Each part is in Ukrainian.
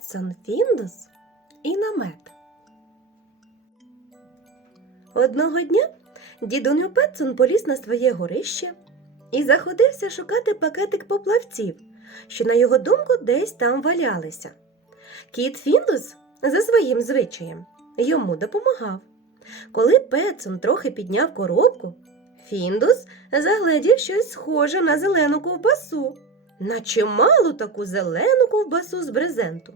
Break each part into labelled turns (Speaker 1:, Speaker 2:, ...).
Speaker 1: Петсон Фіндус і намет. Одного дня дідуню Петсон поліз на своє горище і заходився шукати пакетик поплавців, що, на його думку, десь там валялися. Кіт Фіндус за своїм звичаєм йому допомагав. Коли Петсон трохи підняв коробку, Фіндус загледів щось схоже на зелену ковбасу, на чималу таку зелену ковбасу з брезенту.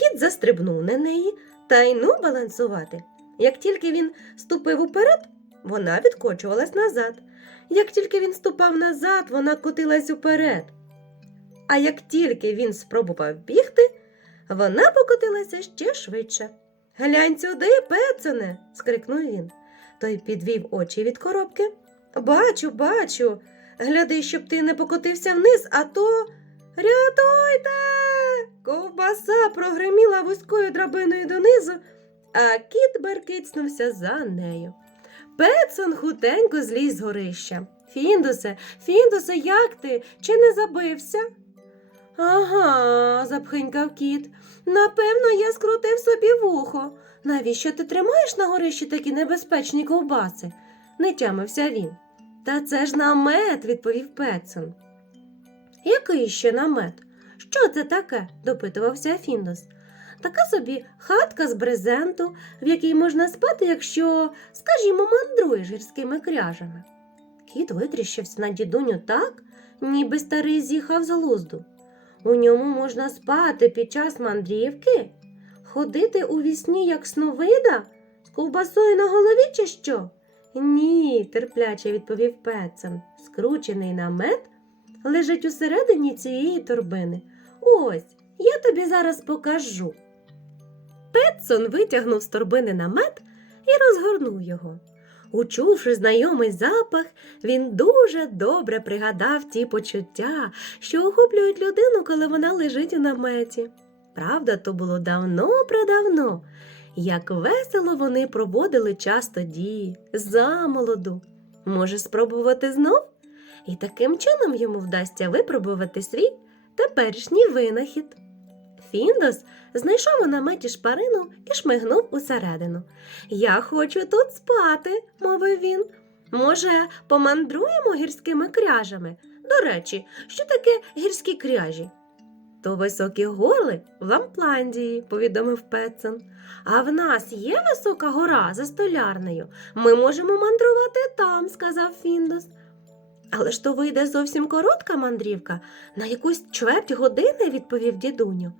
Speaker 1: Кіт застрибнув на неї та й ну балансувати. Як тільки він ступив уперед, вона відкочувалась назад. Як тільки він ступав назад, вона котилась уперед. А як тільки він спробував бігти, вона покотилася ще швидше. Глянь сюди, Петсоне, скрикнув він. Той підвів очі від коробки. Бачу, бачу. Гляди, щоб ти не покотився вниз, а то. Рятуйте! Ковбаса прогреміла вузькою драбиною донизу, а кіт беркицнувся за нею. Петсон хутенько зліз з горища. Фіндусе, Фіндусе, як ти? Чи не забився? Ага, запхинькав кіт. Напевно, я скрутив собі вухо. Навіщо ти тримаєш на горищі такі небезпечні ковбаси? не тямився він. Та це ж намет, відповів Петсон. Який ще намет? Що це таке? допитувався Фіндус. Така собі хатка з брезенту, в якій можна спати, якщо, скажімо, мандруєш гірськими кряжами. Кіт витріщився на дідуню так, ніби старий з'їхав з глузду. У ньому можна спати під час мандрівки, ходити у вісні, як сновида, з ковбасою на голові, чи що? Ні, терпляче відповів Петсон. Скручений намет лежить усередині цієї торбини. Ось, я тобі зараз покажу. Петсон витягнув з торбини намет і розгорнув його. Учувши знайомий запах, він дуже добре пригадав ті почуття, що охоплюють людину, коли вона лежить у наметі. Правда, то було давно-предавно, як весело вони проводили час тоді, замолоду. Може спробувати знов? І таким чином йому вдасться випробувати свій теперішній винахід. Фіндос знайшов у наметі шпарину і шмигнув усередину. Я хочу тут спати, мовив він. Може, помандруємо гірськими кряжами? До речі, що таке гірські кряжі? То високі гори в Лампландії, повідомив Петсон. А в нас є висока гора за столярнею. Ми можемо мандрувати там, сказав Фіндос. Але ж то вийде зовсім коротка мандрівка, на якусь чверть години, відповів дідуню.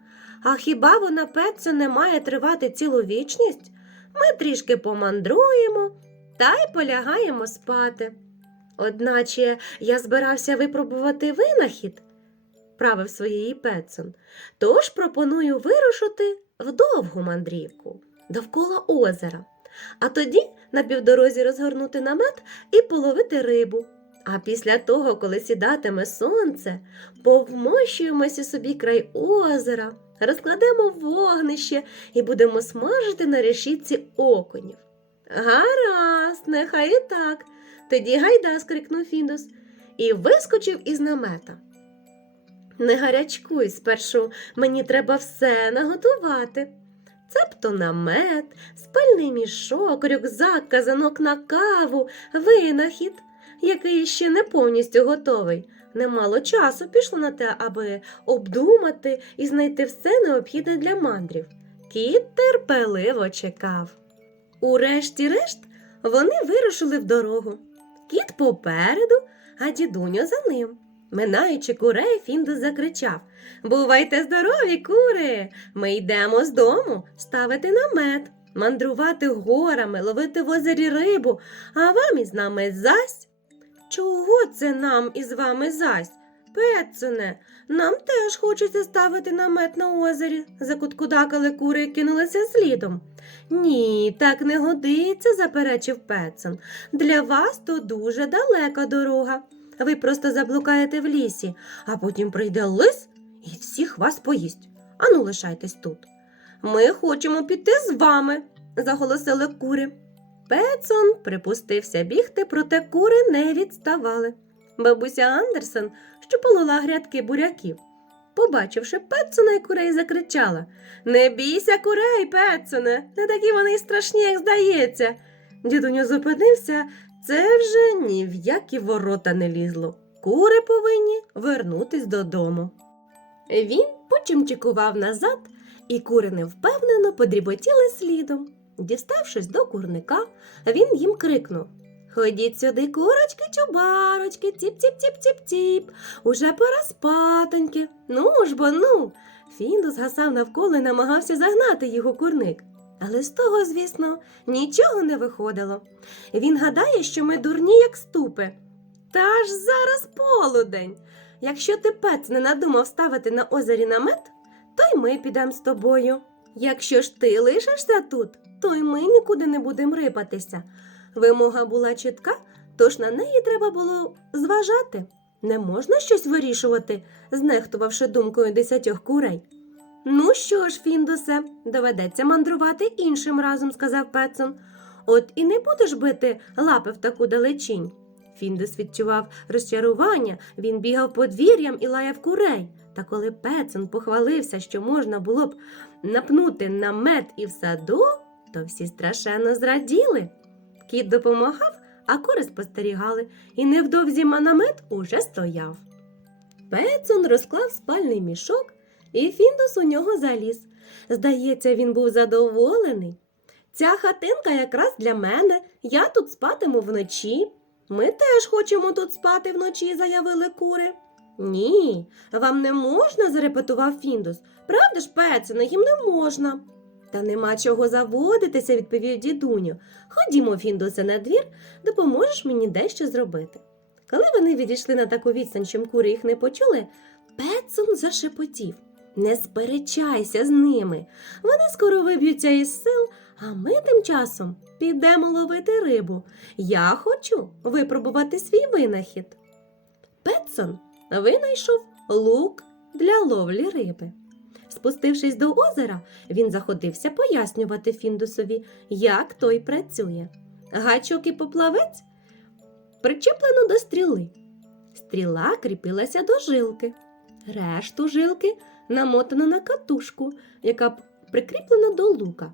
Speaker 1: А хіба вона Петсон не має тривати цілу вічність? Ми трішки помандруємо та й полягаємо спати. Одначе я збирався випробувати винахід, правив своєї Петсон, тож пропоную вирушити в довгу мандрівку довкола озера, а тоді на півдорозі розгорнути намет і половити рибу. А після того, коли сідатиме сонце, повмощуємося собі край озера, розкладемо вогнище і будемо смажити на решітці окунів. Гаразд, нехай і так. Тоді гайда, скрикнув Фіндус і вискочив із намета. Не гарячкуй, спершу мені треба все наготувати. Цебто намет, спальний мішок, рюкзак, казанок на каву, винахід, який ще не повністю готовий. Немало часу пішло на те, аби обдумати і знайти все необхідне для мандрів. Кіт терпеливо чекав. Урешті-решт вони вирушили в дорогу. Кіт попереду, а дідуньо за ним. Минаючи курей, Фіндус закричав Бувайте здорові, кури! Ми йдемо з дому ставити намет, мандрувати горами, ловити в озері рибу, а вам із нами зась. Це нам із вами зась? Петсоне, нам теж хочеться ставити намет на озері, закуткудакали кури і кинулися слідом. Ні, так не годиться, заперечив Петсон. Для вас то дуже далека дорога. Ви просто заблукаєте в лісі, а потім прийде лис і всіх вас поїсть. Ану, лишайтесь тут. Ми хочемо піти з вами, заголосили кури. Петсон припустився бігти, проте кури не відставали. Бабуся Андерсон, що полола грядки буряків, Побачивши Петсона і курей, закричала Не бійся курей, Петсоне, не такі вони й страшні, як здається. Дідуню зупинився, це вже ні в які ворота не лізло. Кури повинні вернутись додому. Він почимчикував назад, і кури невпевнено подріботіли слідом. Діставшись до курника, він їм крикнув Ходіть сюди, курочки, чубарочки, ціп-ціп-ціп-ціп-ціп. Уже пора спатоньки. Ну ж бо ну. Фіндус гасав навколо і намагався загнати його курник. Але з того, звісно, нічого не виходило. Він гадає, що ми дурні, як ступи. Та ж зараз полудень. Якщо ти пец не надумав ставити на озері намет, то й ми підемо з тобою. Якщо ж ти лишишся тут, то й ми нікуди не будемо рипатися. Вимога була чітка, тож на неї треба було зважати. Не можна щось вирішувати, знехтувавши думкою десятьох курей. Ну що ж, Фіндусе, доведеться мандрувати іншим разом, сказав Петсон. От і не будеш бити лапи в таку далечінь. Фіндус відчував розчарування, він бігав подвір'ям і лаяв курей. Та коли Петсон похвалився, що можна було б напнути намет і в саду, то всі страшенно зраділи. Кіт допомагав, а кури спостерігали, і невдовзі намет уже стояв. Петсон розклав спальний мішок, і Фіндус у нього заліз. Здається, він був задоволений. Ця хатинка якраз для мене. Я тут спатиму вночі. Ми теж хочемо тут спати вночі, заявили кури. Ні, вам не можна, зарепетував Фіндус. Правда ж, Петсине, їм не можна. Та нема чого заводитися, відповів дідуню. Ходімо, Фіндусе, на двір, допоможеш мені дещо зробити. Коли вони відійшли на таку відстань, чим кури їх не почули, Петсон зашепотів. Не сперечайся з ними. Вони скоро виб'ються із сил, а ми тим часом підемо ловити рибу. Я хочу випробувати свій винахід. Петсон винайшов лук для ловлі риби. Спустившись до озера, він заходився пояснювати Фіндусові, як той працює. Гачок і поплавець причеплено до стріли. Стріла кріпилася до жилки. Решту жилки намотано на катушку, яка прикріплена до лука.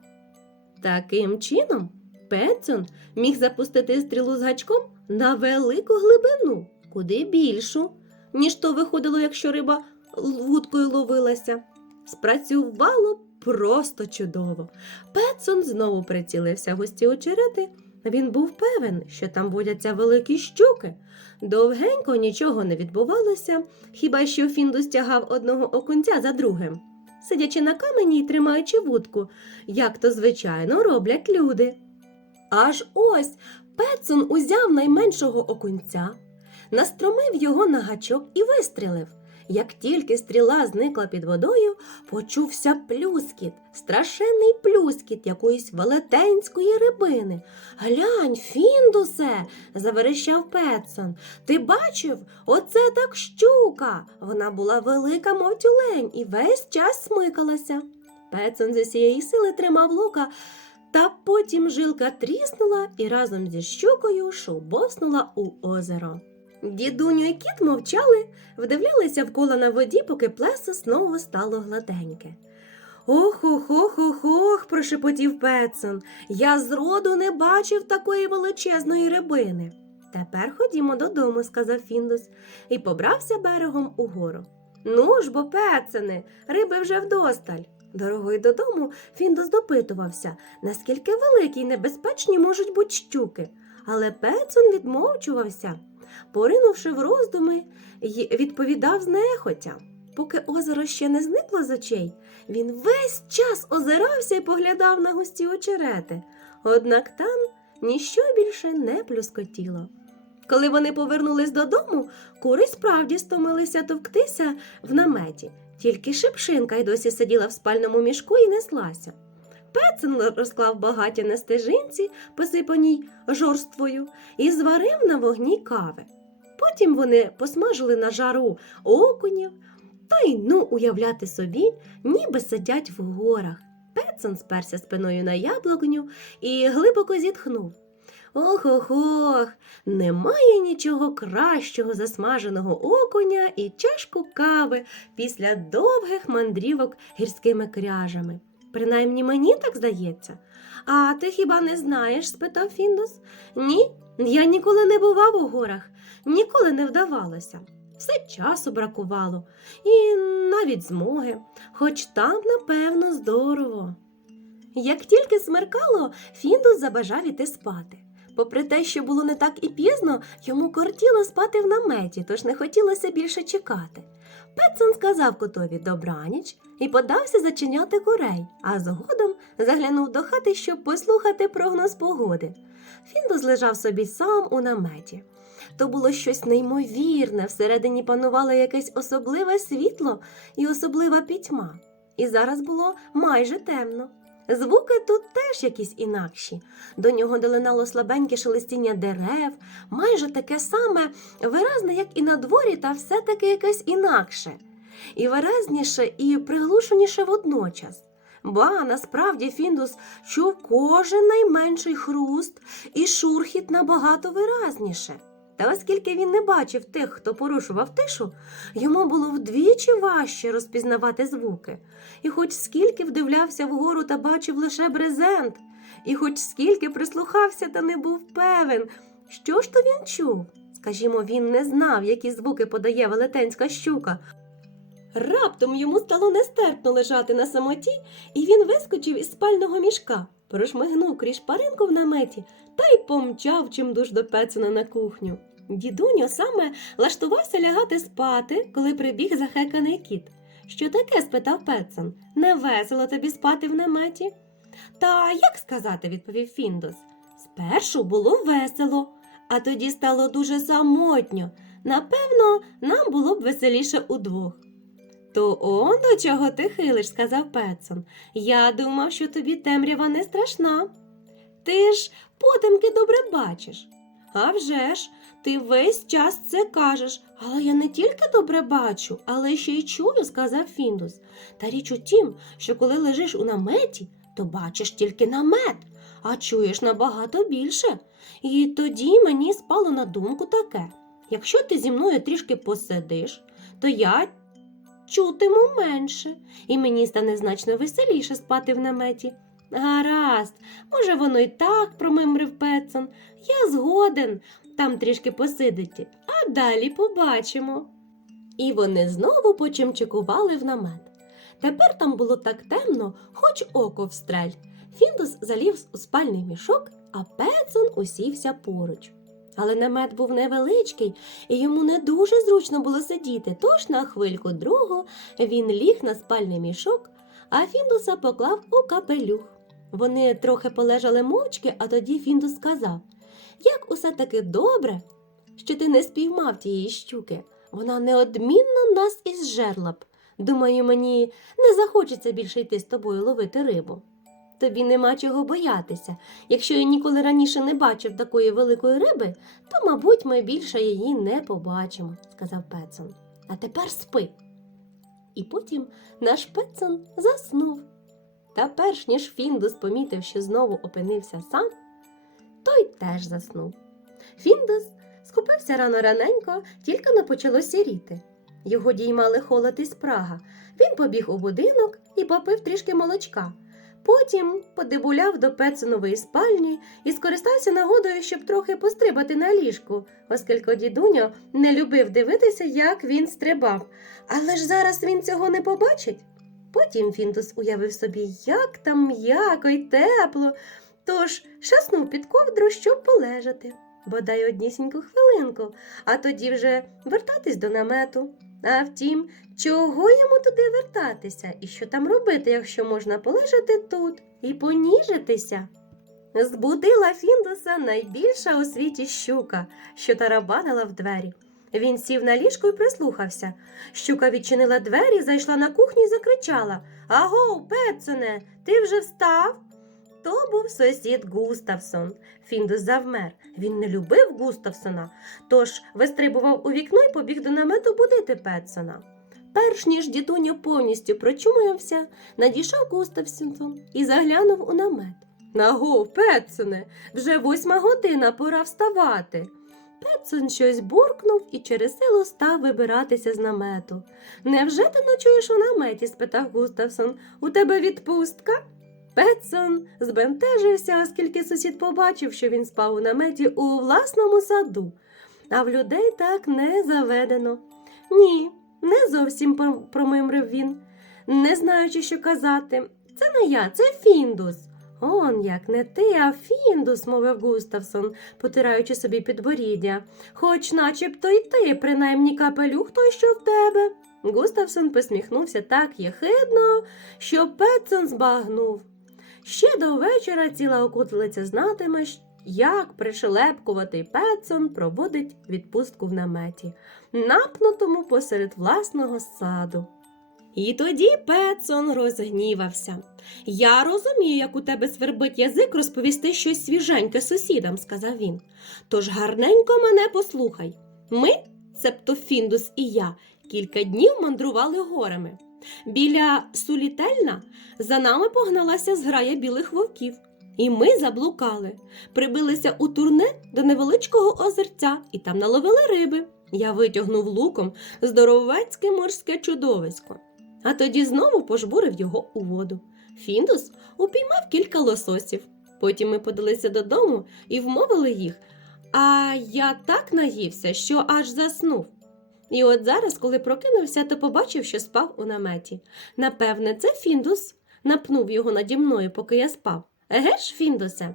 Speaker 1: Таким чином, Петсон міг запустити стрілу з гачком на велику глибину, куди більшу, ніж то виходило, якщо риба вудкою ловилася. Спрацювало просто чудово. Петсон знову прицілився в густі очерети. Він був певен, що там водяться великі щуки. Довгенько нічого не відбувалося, хіба що Фіндус тягав одного окунця за другим, сидячи на камені і тримаючи вудку, як то звичайно роблять люди. Аж ось Петсон узяв найменшого окунця, настромив його на гачок і вистрілив. Як тільки стріла зникла під водою, почувся плюскіт, страшенний плюскіт якоїсь велетенської рибини. Глянь, Фіндусе, заверещав Петсон. Ти бачив? Оце так щука. Вона була велика, мов тюлень, і весь час смикалася. Петсон зі всієї сили тримав лука, та потім жилка тріснула і разом зі щукою шубоснула у озеро. Дідуню і кіт мовчали, вдивлялися вкола на воді, поки плесо знову стало гладеньке. Ох, ох, ох, ох, ох, прошепотів Петсон. Я зроду не бачив такої величезної рибини. Тепер ходімо додому, сказав Фіндус, і побрався берегом угору. Ну ж бо, Петсене, риби вже вдосталь. Дорогою додому Фіндус допитувався, наскільки великі й небезпечні можуть бути щуки. Але Петсон відмовчувався поринувши в роздуми, відповідав знехотя. Поки озеро ще не зникло з очей, він весь час озирався і поглядав на густі очерети. Однак там ніщо більше не плюскотіло. Коли вони повернулись додому, кури справді стомилися товктися в наметі, тільки шипшинка й досі сиділа в спальному мішку і неслася. Пецин розклав багаття на стежинці, посипаній жорствою, і зварив на вогні кави. Потім вони посмажили на жару окунів, та й ну уявляти собі, ніби сидять в горах. Петсон сперся спиною на яблукню і глибоко зітхнув. Ох-ох-ох, немає нічого кращого за смаженого окуня і чашку кави після довгих мандрівок гірськими кряжами. Принаймні мені так здається. А ти хіба не знаєш? спитав Фіндус. Ні, я ніколи не бував у горах, ніколи не вдавалося. Все часу бракувало, і навіть змоги, хоч там, напевно, здорово. Як тільки смеркало, Фіндус забажав іти спати. Попри те, що було не так і пізно, йому кортіло спати в наметі, тож не хотілося більше чекати. Петсон сказав котові добраніч і подався зачиняти курей, а згодом заглянув до хати, щоб послухати прогноз погоди. Фіндус лежав собі сам у наметі. То було щось неймовірне, всередині панувало якесь особливе світло і особлива пітьма. І зараз було майже темно. Звуки тут теж якісь інакші. До нього долинало слабеньке шелестіння дерев, майже таке саме виразне, як і на дворі, та все-таки якесь інакше. І виразніше, і приглушеніше водночас. Ба, насправді Фіндус чув кожен найменший хруст і шурхіт набагато виразніше. Та оскільки він не бачив тих, хто порушував тишу, йому було вдвічі важче розпізнавати звуки. І хоч скільки вдивлявся вгору та бачив лише брезент, і хоч скільки прислухався та не був певен, що ж то він чув? Скажімо, він не знав, які звуки подає велетенська щука. Раптом йому стало нестерпно лежати на самоті, і він вискочив із спального мішка, прошмигнув крізь шпаринку в наметі та й помчав чимдуж до Пецена на кухню. Дідуньо саме лаштувався лягати спати, коли прибіг захеканий кіт. Що таке? спитав Петсон. Не весело тобі спати в наметі? Та як сказати, відповів Фіндус. Спершу було весело, а тоді стало дуже самотньо. Напевно, нам було б веселіше удвох. То он до чого ти хилиш, сказав Петсон. Я думав, що тобі темрява не страшна. Ти ж потемки добре бачиш. А вже ж, ти весь час це кажеш, але я не тільки добре бачу, але ще й чую, сказав Фіндус. Та річ у тім, що коли лежиш у наметі, то бачиш тільки намет, а чуєш набагато більше. І тоді мені спало на думку таке: якщо ти зі мною трішки посидиш, то я чутиму менше, і мені стане значно веселіше спати в наметі. Гаразд, може, воно й так, промимрив Петсон. Я згоден там трішки посидити, а далі побачимо. І вони знову почимчикували в намет. Тепер там було так темно, хоч око встрель. Фіндус заліз у спальний мішок, а Петсон усівся поруч. Але намет був невеличкий, і йому не дуже зручно було сидіти, тож на хвильку другу він ліг на спальний мішок, а Фіндуса поклав у капелюх. Вони трохи полежали мовчки, а тоді Фіндус сказав Як усе таки добре, що ти не спіймав тієї щуки. Вона неодмінно нас ізжерла б. Думаю, мені не захочеться більше йти з тобою ловити рибу. Тобі нема чого боятися. Якщо я ніколи раніше не бачив такої великої риби, то, мабуть, ми більше її не побачимо, сказав Петсон. А тепер спи. І потім наш Петсон заснув. Та перш ніж Фіндус помітив, що знову опинився сам, той теж заснув. Фіндус скупився рано раненько, тільки не почало сіріти. Його діймали холод і спрага. Він побіг у будинок і попив трішки молочка. Потім подибуляв до Петсонової спальні і скористався нагодою, щоб трохи пострибати на ліжку, оскільки дідуньо не любив дивитися, як він стрибав. Але ж зараз він цього не побачить. Потім Фіндус уявив собі, як там м'яко й тепло, тож шаснув під ковдру, щоб полежати, бодай однісіньку хвилинку, а тоді вже вертатись до намету. А втім, чого йому туди вертатися і що там робити, якщо можна полежати тут і поніжитися? Збудила Фіндуса найбільша у світі щука, що тарабанила в двері. Він сів на ліжко і прислухався. Щука відчинила двері, зайшла на кухню і закричала Аго, Петсоне, ти вже встав? То був сусід Густавсон. Фіндус завмер. Він не любив Густавсона, тож вистрибував у вікно і побіг до намету будити Петсона. Перш ніж дідуньо повністю прочумався, надійшов Густавсон і заглянув у намет. Нагов, Петсоне, вже восьма година, пора вставати. Петсон щось буркнув і через силу став вибиратися з намету. Невже ти ночуєш у наметі? спитав Густавсон. У тебе відпустка? Петсон збентежився, оскільки сусід побачив, що він спав у наметі у власному саду, а в людей так не заведено. Ні, не зовсім промимрив він, не знаючи, що казати. Це не я, це Фіндус. Он як не ти, а Фіндус, мовив Густавсон, потираючи собі підборіддя. Хоч начебто й ти, принаймні капелюх той, що в тебе. Густавсон посміхнувся так єхидно, що Петсон збагнув. Ще до вечора ціла окутилиця знатиме, як пришелепкуватий Петсон проводить відпустку в наметі, напнутому посеред власного саду. І тоді Петсон розгнівався. Я розумію, як у тебе свербить язик розповісти щось свіженьке сусідам, сказав він. Тож гарненько мене послухай. Ми, цебто Фіндус і я, кілька днів мандрували горами. Біля Сулітельна за нами погналася зграя білих вовків, і ми заблукали. Прибилися у турне до невеличкого озерця і там наловили риби. Я витягнув луком здоровецьке морське чудовисько, а тоді знову пожбурив його у воду. Фіндус упіймав кілька лососів. Потім ми подалися додому і вмовили їх. А я так наївся, що аж заснув. І от зараз, коли прокинувся, то побачив, що спав у наметі. Напевне, це Фіндус напнув його наді мною, поки я спав. Еге ж, Фіндусе?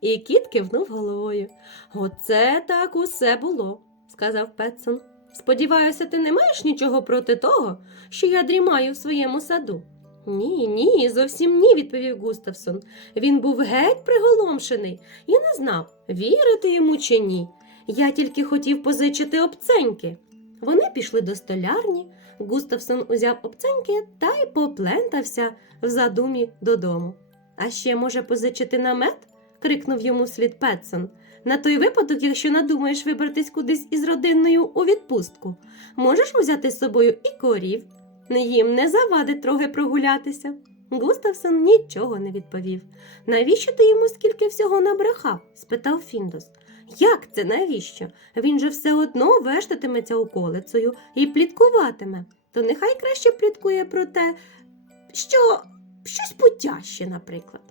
Speaker 1: І кіт кивнув головою. Оце так усе було, сказав Петсон. Сподіваюся, ти не маєш нічого проти того, що я дрімаю в своєму саду. Ні, ні, зовсім ні, відповів Густавсон. Він був геть приголомшений і не знав, вірити йому чи ні. Я тільки хотів позичити обценьки. Вони пішли до столярні. Густавсон узяв обценьки та й поплентався в задумі додому. А ще може позичити намет? крикнув йому слід Петсон. На той випадок, якщо надумаєш вибратись кудись із родиною у відпустку, можеш узяти з собою і корів. Їм не завадить трохи прогулятися. Густавсон нічого не відповів. Навіщо ти йому скільки всього набрехав? спитав Фіндус. Як це навіщо? Він же все одно вештатиметься околицею і пліткуватиме. То нехай краще пліткує про те, що щось путяще, наприклад.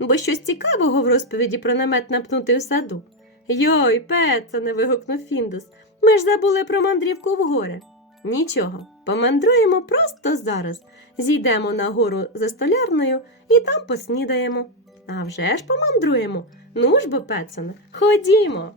Speaker 1: Бо щось цікавого в розповіді про намет напнути в саду. Йой, Петсоне, вигукнув Фіндус. Ми ж забули про мандрівку в гори. Нічого, помандруємо просто зараз. Зійдемо на гору за столярною і там поснідаємо. А вже ж помандруємо. Ну ж бо, Петсоне, ходімо.